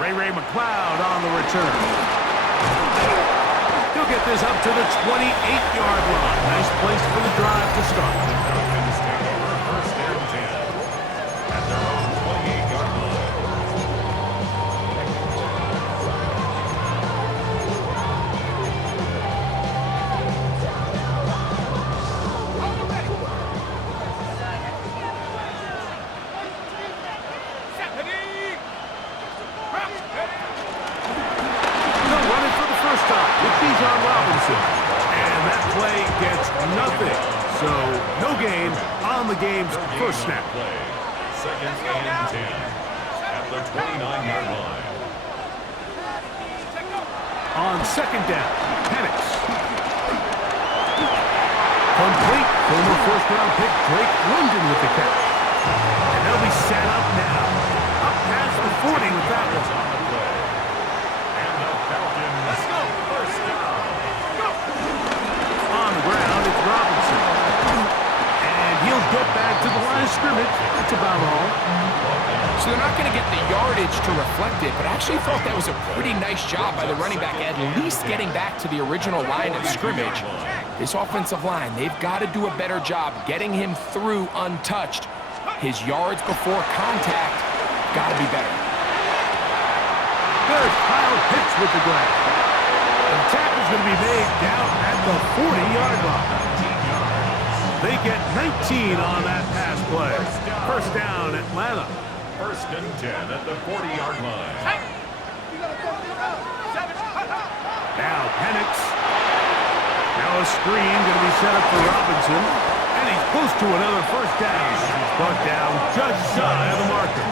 Ray McLeod on the return. He'll get this up to the 28-yard line. Nice place for the drive to start. Falcons take over first and 10 at their own 28-yard line. On Robinson, and that play gets nothing. So no gain on the game's first snap. Second and 10 at the 29-yard line. On second down, Penix. Complete. Former first-round pick Drake London with the catch. And they'll be set up now. Up past the 40 with that one. Robinson. And he'll get back to the line of scrimmage. That's about all. So they're not going to get the yardage to reflect it, but I actually thought that was a pretty nice job by the running back, at least getting back to the original line of scrimmage. This offensive line, they've got to do a better job getting him through untouched. His yards before contact got to be better. There's Kyle Pitts with the grab. The tackle's going to be made down at the 40-yard line. They get 19 on that pass play. First down, Atlanta. First and 10 at the 40-yard line. Now Penix. Now a screen going to be set up for Robinson. And he's close to another first down. He's brought down just shy of the marker.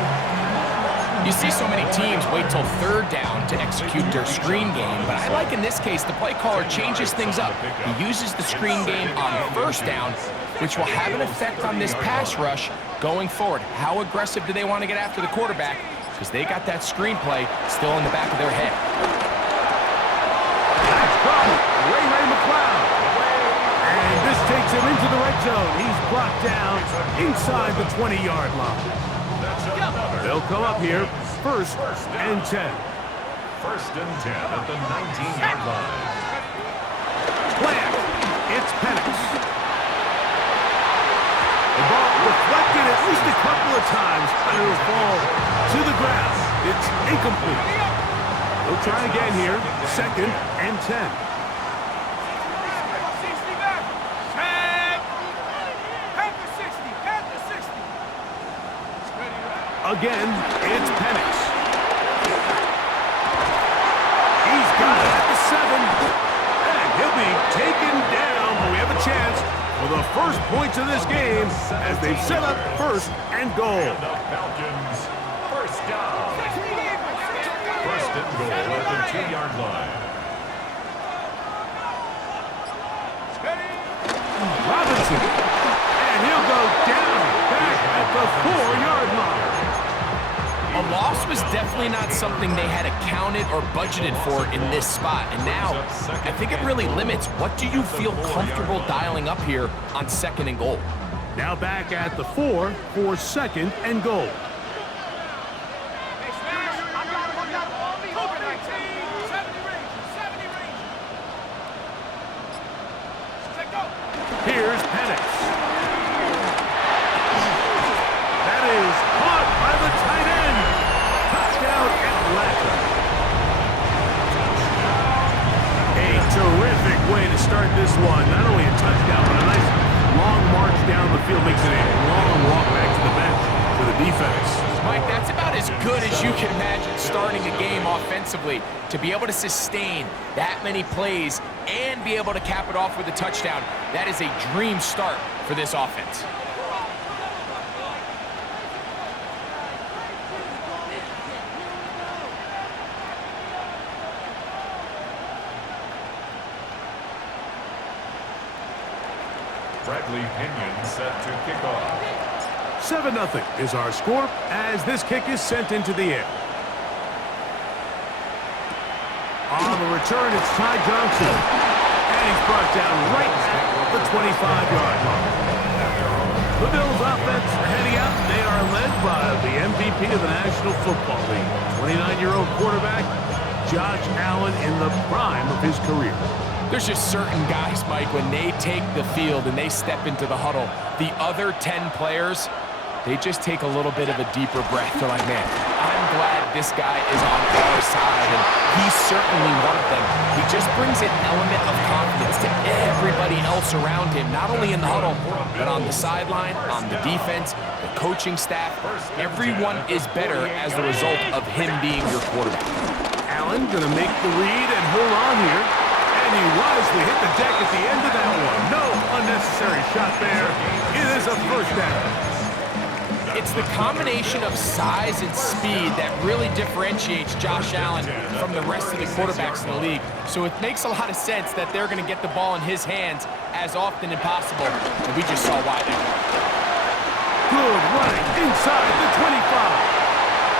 You see so many teams wait till third down to execute their screen game, but I like in this case the play caller changes things up. He uses the screen game on first down, which will have an effect on this pass rush going forward. How aggressive do they want to get after the quarterback? Because they got that screenplay still in the back of their head. That's caught. Ray McLeod. And this takes him into the red zone. He's brought down inside the 20-yard line. They'll come up here, first and 10. First and 10 at the 19-yard line. Plant. It's Penix. The ball deflected at least a couple of times, but it'll fall to the ground. It's incomplete. They'll try again here, second and 10. Again, it's Penix. He's got it at the 7. And he'll be taken down, but we have a chance for the first points of this game as they've set up first and goal. And the Falcons, first down. First and goal at the 2-yard line. Robinson. And he'll go down back at the 4-yard line. A loss was definitely not something they had accounted or budgeted for in this spot. And now, I think it really limits what do you feel comfortable dialing up here on second and goal. Now back at the 4 for second and goal. Here's Penix. That is caught by the tight end. Touchdown, Atlanta. A terrific way to start this one. Not only a touchdown, but a nice long march down the field. Makes it a long walk back to the bench for the defense. Mike, that's about as good as you can imagine starting a game offensively. To be able to sustain that many plays and be able to cap it off with a touchdown, that is a dream start for this offense. Bradley Pinion set to kick off. 7-0 is our score as this kick is sent into the air. On the return, it's Ty Johnson. And he's brought down right at the 25-yard line. The Bills offense are heading out. They are led by the MVP of the National Football League, 29-year-old quarterback, Josh Allen, in the prime of his career. There's just certain guys, Mike, when they take the field and they step into the huddle, the other 10 players, they just take a little bit of a deeper breath. They're like, man, I'm glad this guy is on our side, and he's certainly one of them. He just brings an element of confidence to everybody else around him, not only in the huddle, but on the sideline, on the defense, the coaching staff. Everyone is better as a result of him being your quarterback. Allen gonna make the read and hold on here. And he wisely hit the deck at the end of that one. No unnecessary shot there. It is a first down. It's the combination of size and speed that really differentiates Josh Allen from the rest of the quarterbacks in the league. So it makes a lot of sense that they're going to get the ball in his hands as often as possible. And we just saw why there. Good running inside the 25.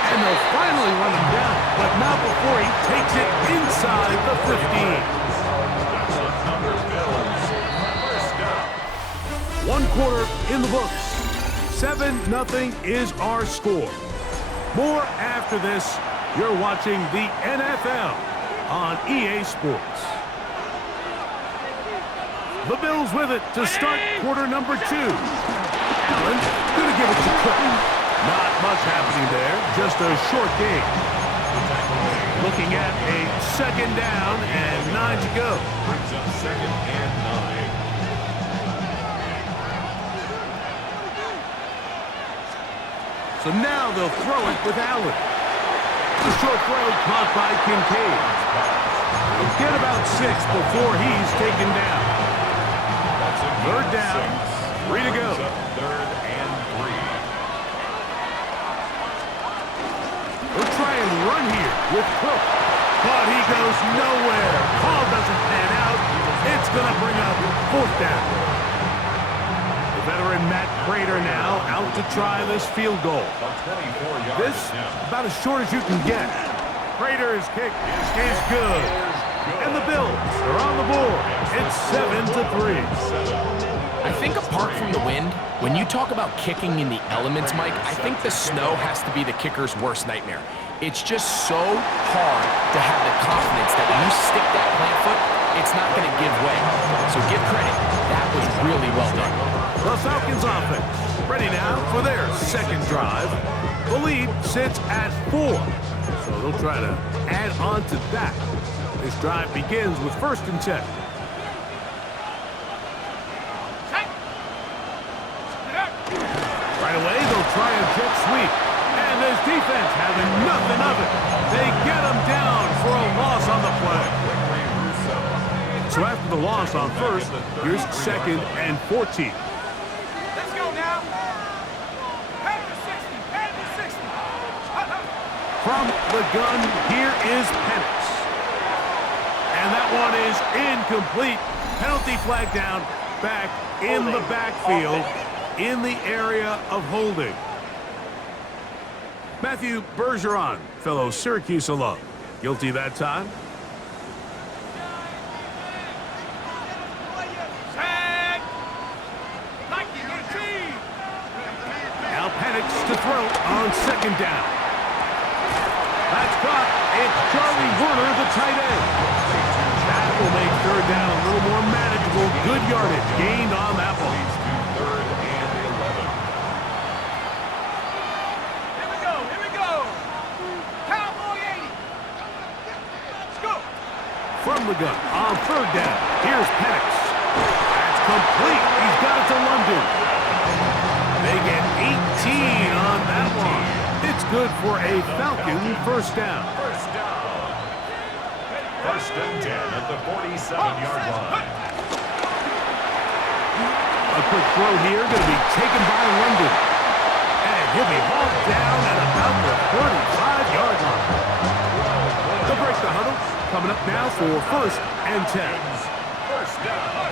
And they'll finally run him down, but not before he takes it inside the 15. 1 quarter in the books. 7-0 is our score. More after this. You're watching the NFL on EA Sports. The Bills with it to start quarter number 2. Allen gonna give it to Cook. Not much happening there. Just a short game. Looking at a second down and 9 to go. Brings up second and 9. So now they'll throw it with Allen. The short throw caught by Kincaid. He'll get about 6 before he's taken down. Third down, 3 to go. Third and 3. They'll try and run here with Cook. But he goes nowhere. Call doesn't pan out. It's going to bring up 4th down. The veteran Matt Prater now out to try this field goal. This about as short as you can get. Prater's kick is good. And the Bills are on the board. It's 7-3. I think apart from the wind, when you talk about kicking in the elements, Mike, I think the snow has to be the kicker's worst nightmare. It's just so hard to have the confidence that when you stick that plant foot, it's not going to give way. So give credit. That was really well done. The Falcons offense ready now for their second drive. The lead sits at 4. So they'll try to add on to that. This drive begins with 1st and 10. Right away, they'll try a jet sweep. And this defense having nothing of it. They get him down for a loss on the play. So after the loss on 1st, here's 2nd and 14. Let's go now. Head to 60. Head to 60. From the gun, here is Penix. And that one is incomplete. Penalty flag down, back in the backfield, in the area of holding. Matthew Bergeron, fellow Syracuse alum. Guilty that time. Now Penix to throw on 2nd down. That's caught. It's Charlie Werner, the tight end. That will make 3rd down a little more manageable. Good yardage gained on that one. 3rd and 11. Here we go. Here we go. Cowboy 80. Let's go. From the gun on 3rd down. Here's Penix. That's complete. He's got it to London. They get 18 on that one. It's good for a Falcon 1st down. 1st and 10 at the 47-yard line. A quick throw here, going to be taken by London. And he'll be hauled down at about the 35-yard line. They'll break the huddle. Coming up now for 1st and 10. 1st down.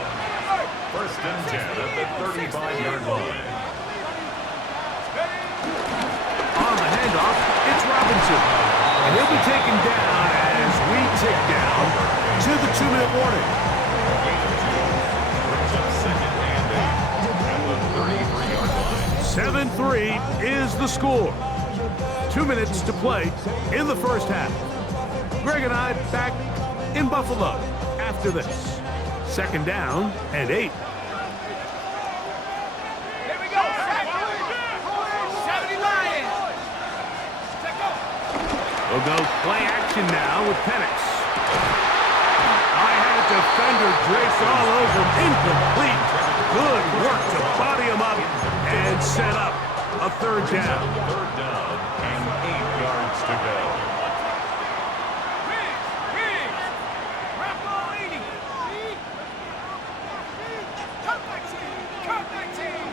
1st and 10 at the 35-yard line. On the handoff, it's Robinson. And he'll be taken down as we tick down to the 2-minute warning. Brings up 2nd and 8 at the 33-yard line. 7-3 is the score. 2 minutes to play in the first half. Greg and I back in Buffalo after this. 2nd down and 8. Here we go. 70 Lions. We'll go play action now with Penix. I had a defender draped all over him. Incomplete. Good work to body him up and set up a 3rd down. 3rd down and 8 yards to go. Riggs. Rock ball 80. Cut that team.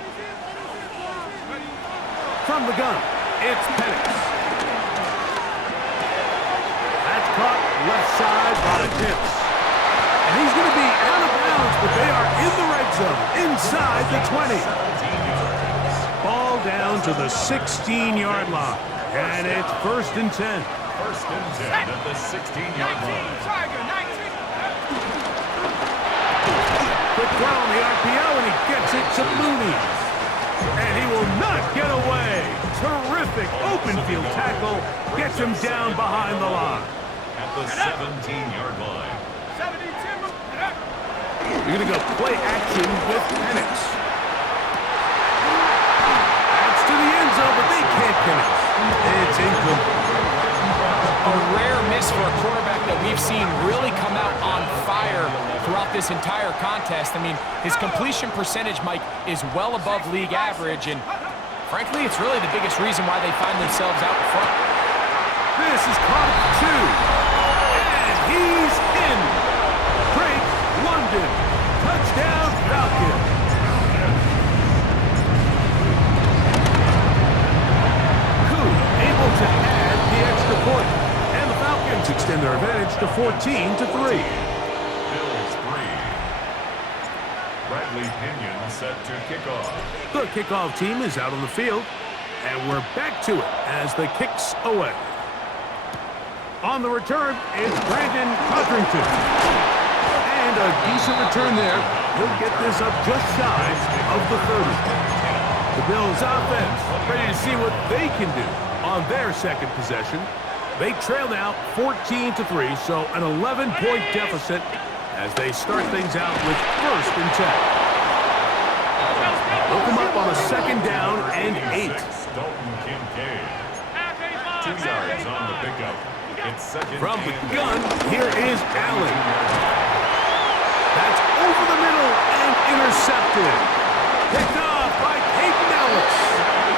From the gun, it's Penix. That's caught left side by Pitts. And he's going to be out of bounds, but they are in the red zone, inside the 20. Ball down to the 16-yard line. And it's 1st and 10. 1st and 10 at the 16-yard line. Tiger, 19. Quick throw on the RPO, and he gets it to Mooney. And he will not get away. Terrific open field tackle. Gets him down behind the line. At the 17-yard line. 72. You're going to go play action with Penix. That's to the end zone, but they can't connect. It's incomplete. A rare miss for a quarterback that we've seen really come out on fire throughout this entire contest. I mean, his completion percentage, Mike, is well above league average, and frankly, it's really the biggest reason why they find themselves out in front. This is caught 2. And he's in. Drake London. Touchdown Falcon. Koo able to add the extra point. And the Falcons extend their advantage to 14-3. Bills 3. Bradley Pinion set to kick off. The kickoff team is out on the field. And we're back to it as the kicks away. On the return, it's Brandon Codrington. And a decent return there. He'll get this up just shy of the 30. The Bills offense ready to see what they can do on their 2nd possession. They trail now 14-3, so an 11-point deficit as they start things out with 1st and 10. They'll come up on a 2nd down and 8. Dalton Kincaid. 2 yards on the pickup. It's 2nd From the and gun, here is Allen. That's over the middle and intercepted. Picked off by Peyton Ellis.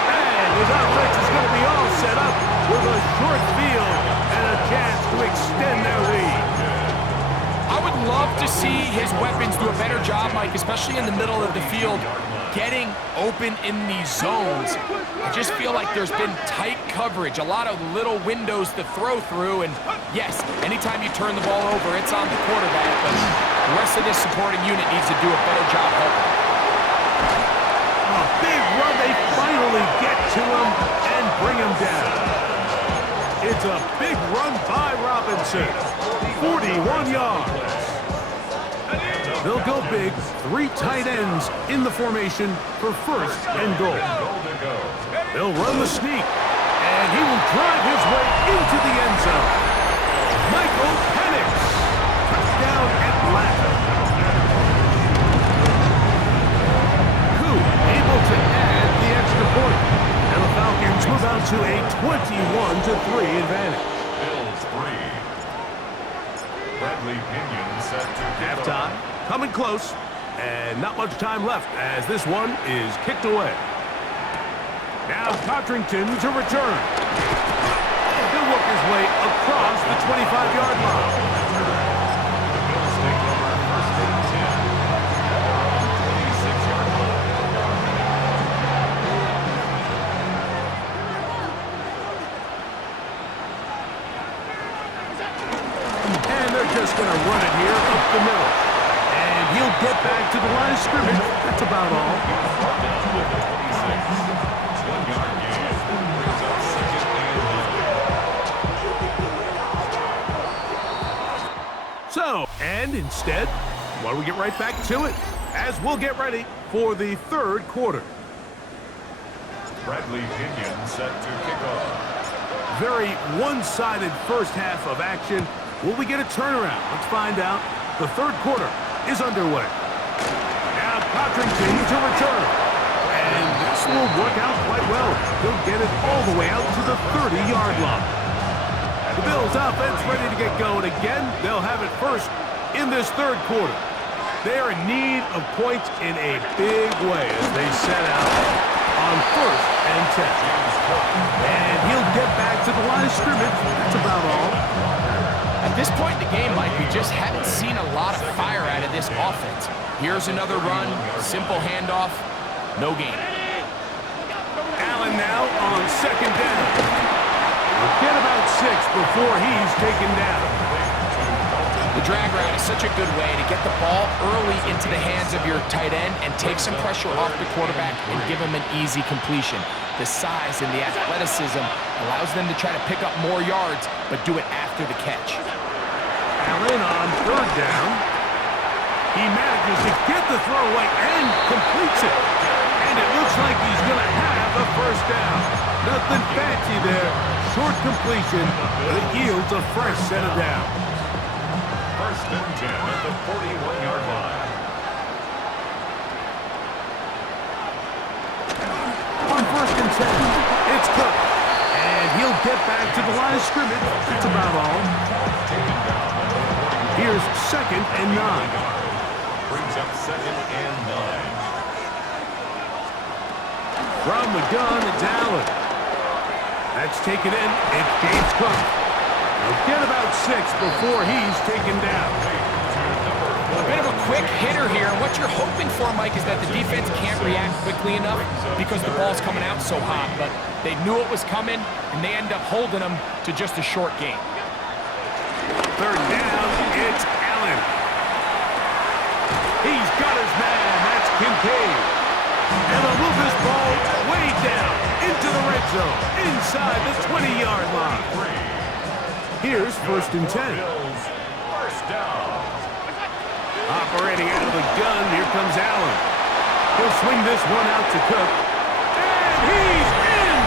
And his offense is going to be all set up with a short field and a chance to extend their lead. I would love to see his weapons do a better job, Mike, especially in the middle of the field, getting open in these zones. I just feel like there's been tight coverage, a lot of little windows to throw through, and yes, anytime you turn the ball over, it's on the quarterback, but the rest of this supporting unit needs to do a better job helping. A big run, they finally get to him and bring him down. It's a big run by Robinson, 41 yards. They'll go big, 3 tight ends in the formation for 1st and goal. They'll run the sneak, and he will drive his way into the end zone. Michael Penix, touchdown Atlanta. Koo able to add the extra point, and the Falcons move out to a 21-3 advantage. Bills 3. Bradley Pinion set to kick Halftime, coming close, and not much time left as this one is kicked away. Now Codrington to return. He'll work his way across the 25-yard line. The Bills take over 1st and 10 at their own 26-yard line. And they're just going to run it here up the middle. And he'll get back to the line of scrimmage. That's about all. Down to the 26. 1-yard gain. Brings up 2nd and 9. So, and instead, why don't we get right back to it as we'll get ready for the 3rd quarter. Bradley Pinion set to kick off. Very one-sided first half of action. Will we get a turnaround? Let's find out. The third quarter is underway. Now Cotrington to return. And this will work out quite well. He'll get it all the way out to the 30-yard line. The Bills offense ready to get going again. They'll have it first in this third quarter. They are in need of points in a big way as they set out on 1st and 10. And he'll get back to the line of scrimmage. That's about all. At this point in the game, Mike, we just haven't seen a lot of fire out of this offense. Here's another run, simple handoff, no gain. Allen now on 2nd down. We'll get about 6 before he's taken down. The drag route is such a good way to get the ball early into the hands of your tight end and take some pressure off the quarterback and give him an easy completion. The size and the athleticism allows them to try to pick up more yards, but do it after the catch. Allen on 3rd down. He manages to get the throw away and completes it. And it looks like he's going to have a 1st down. Nothing fancy there. Short completion, but it yields a fresh set of downs. 1st and 10 at the 41-yard line. On 1st and 10, it's Cook. And he'll get back to the line of scrimmage. That's about all. Here's 2nd and 9. Brings up 2nd and 9. From the gun, it's Allen. That's taken in. It's James Cook. He'll get about 6 before he's taken down. A bit of a quick hitter here. What you're hoping for, Mike, is that the defense can't react quickly enough because the ball's coming out so hot. But they knew it was coming, and they end up holding them to just a short game. 3rd down, it's Allen. He's got his man. That's Kincaid. And they'll move this ball way down into the red zone, inside the 20-yard line. Here's 1st and 10. Bills, 1st down. Operating out of the gun, here comes Allen. He'll swing this one out to Cook. And he's in!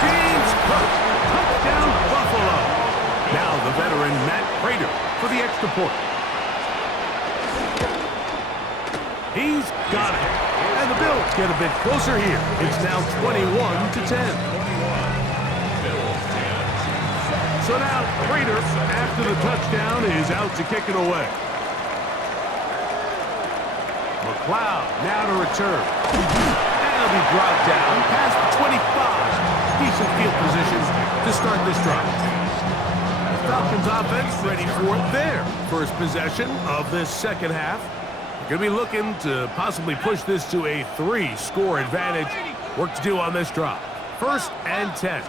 James Cook, touchdown Buffalo. Now the veteran Matt Prater for the extra point. He's got it. And the Bills get a bit closer here. It's now 21-10. So now Prater, after the touchdown, is out to kick it away. McLeod now to return. And he'll be brought down past the 25. Decent field position to start this drive. The Falcons offense ready for their first possession of this second half. They're going to be looking to possibly push this to a 3-score advantage. Work to do on this drive. 1st and 10.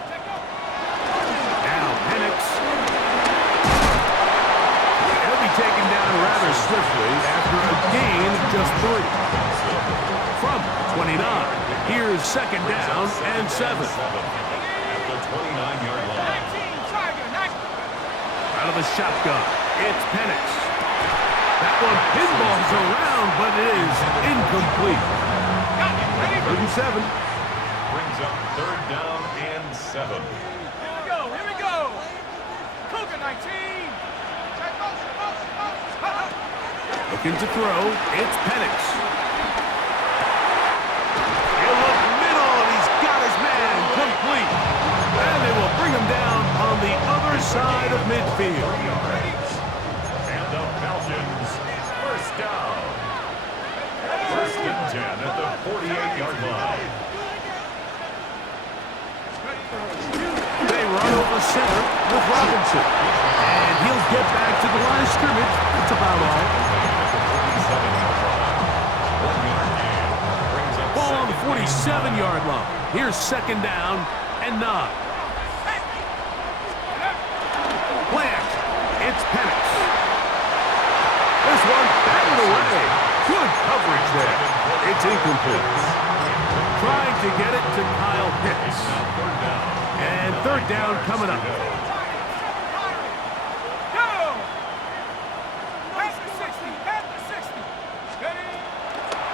Now Penix. He'll be taken down rather swiftly after a gain of just 3. From 29, here's 2nd down and 7. At the 29-yard line. Out of the shotgun, it's Penix. That one pinballs around, but it is incomplete. 3rd and 7. Brings up 3rd down and 7. Here we go. Cougar 19. Looking to throw, it's Penix. He'll look middle, and he's got his man complete. And they will bring him down on the other side of midfield. And the Falcons, 1st down. 1st and 10 at the 48-yard line. They run over center with Robinson. And he'll get back to the line of scrimmage. That's about all. Ball on the 47-yard line. Here's 2nd down and 9. Plant. It's Penix. This one batted away. Good coverage there. It's incomplete. Trying to get it to Kyle Pitts. And 3rd down coming up.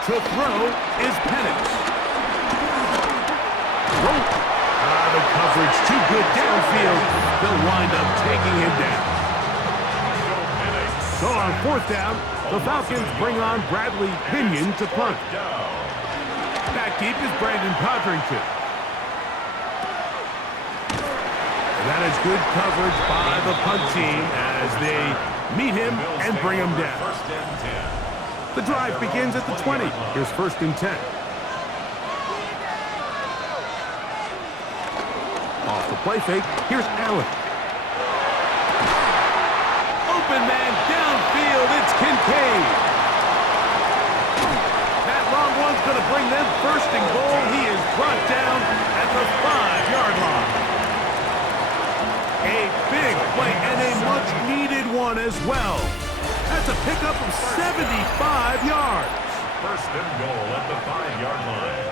To throw is Penix. The coverage too good downfield. They'll wind up taking him down. So on fourth down, the Falcons bring on Bradley Pinion to punt. Back deep is Brandon Podrington. And that is good coverage by the punt team as they meet him and bring him down. The drive begins at the 20. Here's 1st and 10. Off the play fake, here's Allen. Open man downfield, it's Kincaid. That long one's going to bring them 1st and goal. He is brought down at the 5-yard line. A big play and a much-needed one as well. That's a pickup of 75 yards. 1st and goal at the 5-yard line.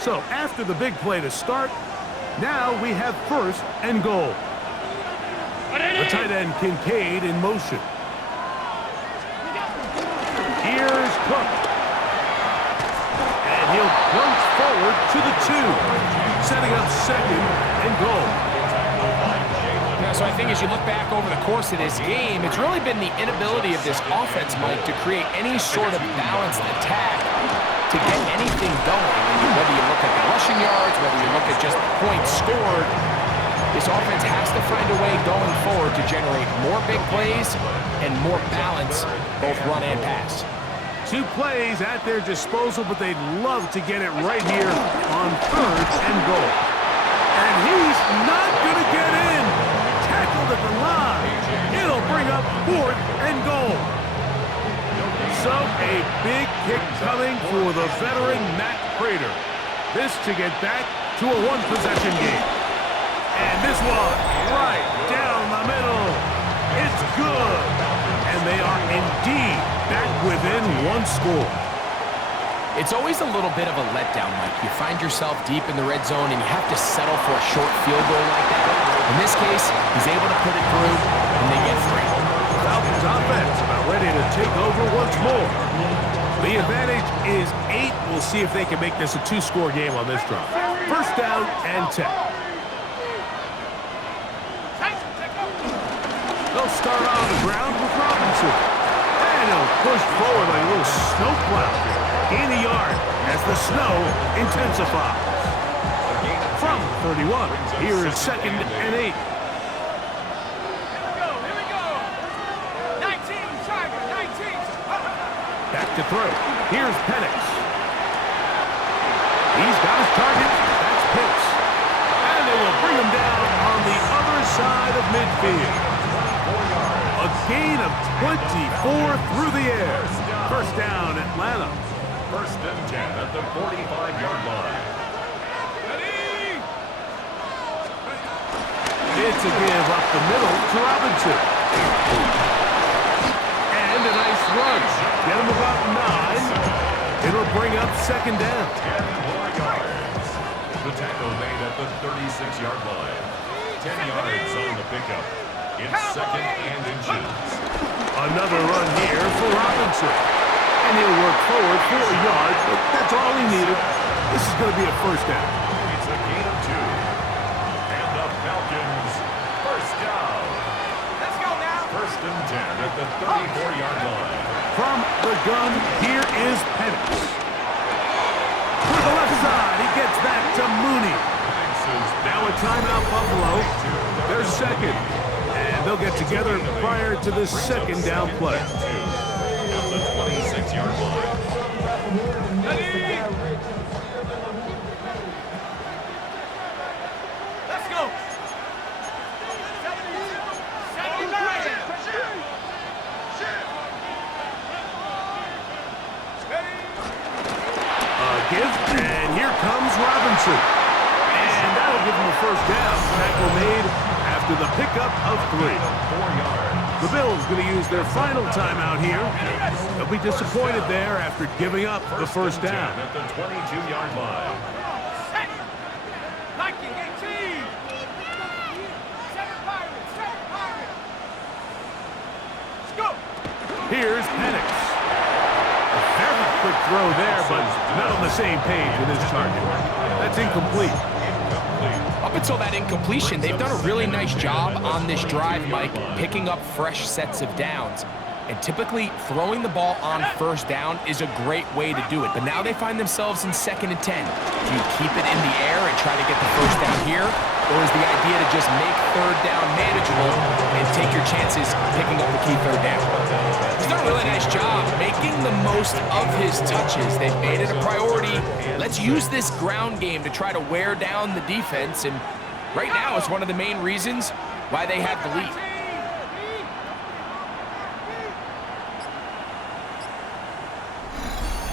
So after the big play to start, now we have 1st and goal. The tight end Kincaid in motion. Here's Cook. And he'll plunge forward to the 2, setting up 2nd and goal. Yeah, so I think as you look back over the course of this game, it's really been the inability of this offense, Mike, to create any sort of balanced attack to get anything going. Whether you look at the rushing yards, whether you look at just the points scored, this offense has to find a way going forward to generate more big plays and more balance, both run and pass. 2 plays at their disposal, but they'd love to get it right here on 3rd and goal. And he's not going to get in. Tackled at the line. It'll bring up 4th and goal. So a big kick coming for the veteran Matt Prater. This to get back to a 1-possession game. And this one right down the middle. It's good. And they are indeed back within 1 score. It's always a little bit of a letdown, Mike. You find yourself deep in the red zone and you have to settle for a short field goal like that. In this case, he's able to put it through and they get 3. Falcons offense about ready to take over once more. The advantage is 8. We'll see if they can make this a 2-score game on this drive. 1st down and 10. They'll start on the ground with Robinson. And he'll push forward like a little snowplow. Gain a yard as the snow intensifies. From 31, here is 2nd and 8. Back to throw. Here's Penix. He's got his target. That's Pitts. And they will bring him down on the other side of midfield. A gain of 24 through the air. 1st down, Atlanta. 1st and 10 at the 45-yard line. It's a give up the middle to Robinson. And a nice run. Get him about 9. It'll bring up 2nd down. 10 more yards. The tackle made at the 36-yard line. 10 yards on the pickup. It's 2nd and inches. Another run here for Robinson. And he'll work forward for a yard, but that's all he needed. This is going to be a 1st down. It's a gain of 2. And the Falcons, 1st down. Let's go now. 1st and 10 at the 34-yard line. From the gun, here is Penix. With the left side, he gets that to Mooney. Now a timeout, Buffalo. They're 2nd. And they'll get together prior to this 2nd down play. At the 26-yard line. Let's go. 79. Give, and here comes Robinson. And that'll give him a 1st down. Tackle made after the pickup of 3. 4 yards. The Bills going to use their final timeout here. They'll be disappointed there after giving up the 1st down. At the 22-yard line. Viking 18. 7 Pirates. 7 Pirates. Let's go. Here's Penix. A very quick quick throw there, but not on the same page with his target. That's incomplete. Up until that incompletion, they've done a really nice job on this drive, Mike, picking up fresh sets of downs. And typically, throwing the ball on first down is a great way to do it. But now they find themselves in 2nd and 10. Do you keep it in the air and try to get the first down here? Or is the idea to just make 3rd down manageable and take your chances picking up the key 3rd down? He's done a really nice job making the most of his touches. They've made it a priority. Let's use this ground game to try to wear down the defense. And right now, it's one of the main reasons why they have the lead.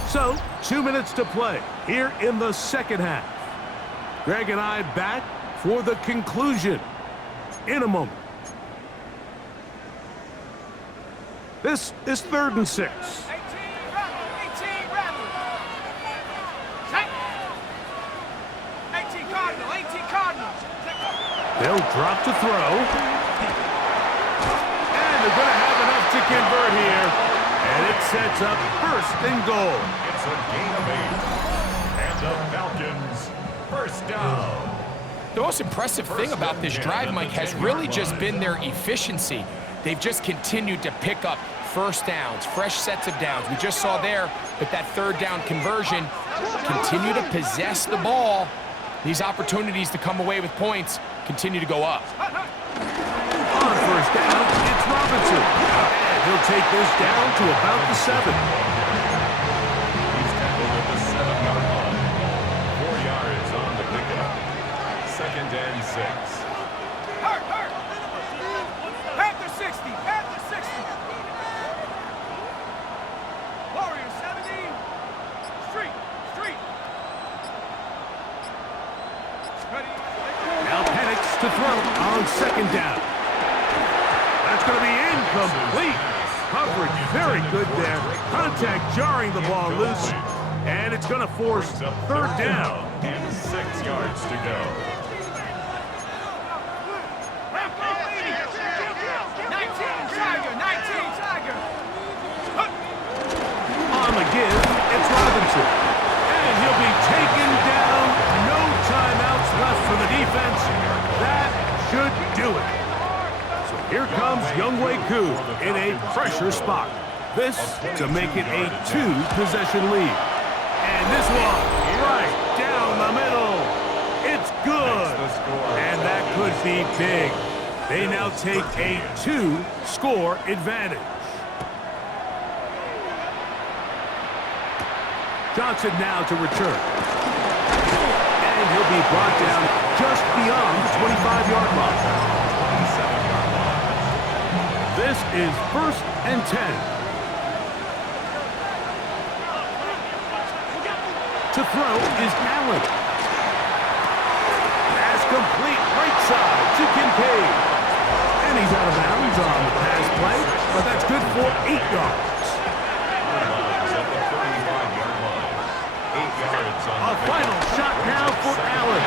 So, 2 minutes to play here in the 2nd half. Greg and I back for the conclusion in a moment. This is 3rd and 6. 18 rattle. 18 Cardinal, 18 Cardinals. They'll drop to throw. And they're going to have enough to convert here. And it sets up 1st and goal. It's a gain of 8. And the Falcons, 1st down. The most impressive thing about this drive, Mike, has really just been their efficiency. They've just continued to pick up first downs, fresh sets of downs. We just saw there with that 3rd down conversion, continue to possess the ball. These opportunities to come away with points continue to go up. On 1st down, it's Robinson. And he'll take this down to about the 7. He's tackled at the 7-yard line. 4 yards on the pickup. 2nd and 6. Hurt. Panther 60, Panther 60. Warrior 70. Street. Ready. Now Penix to throw on 2nd down. That's going to be incomplete. Coverage very good there. Contact jarring the ball loose. And it's going to force 3rd down. And 6 yards to go. 19 Tiger. On the give, it's Robinson. And he'll be taken down. No timeouts left for the defense. That should do it. So here comes Younghoe Koo in a pressure spot. This to make it a 2-possession lead. And this one right down the middle. It's good. And that could be big. They now take a 2-score advantage. Johnson now to return. And he'll be brought down just beyond the 25-yard line. 27-yard line. This is 1st and 10. To throw is Allen. Pass complete right side to Kincaid. And he's out of bounds on the pass play, but that's good for 8 yards. A final shot now for Allen.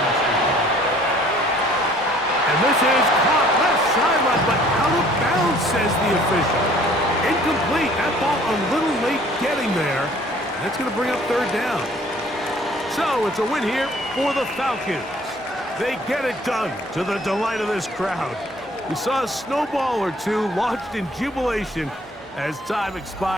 And this is caught left sideline, but out of bounds, says the official. Incomplete. That ball a little late getting there. That's going to bring up 3rd down. So it's a win here for the Falcons. They get it done to the delight of this crowd. We saw a snowball or two launched in jubilation as time expired.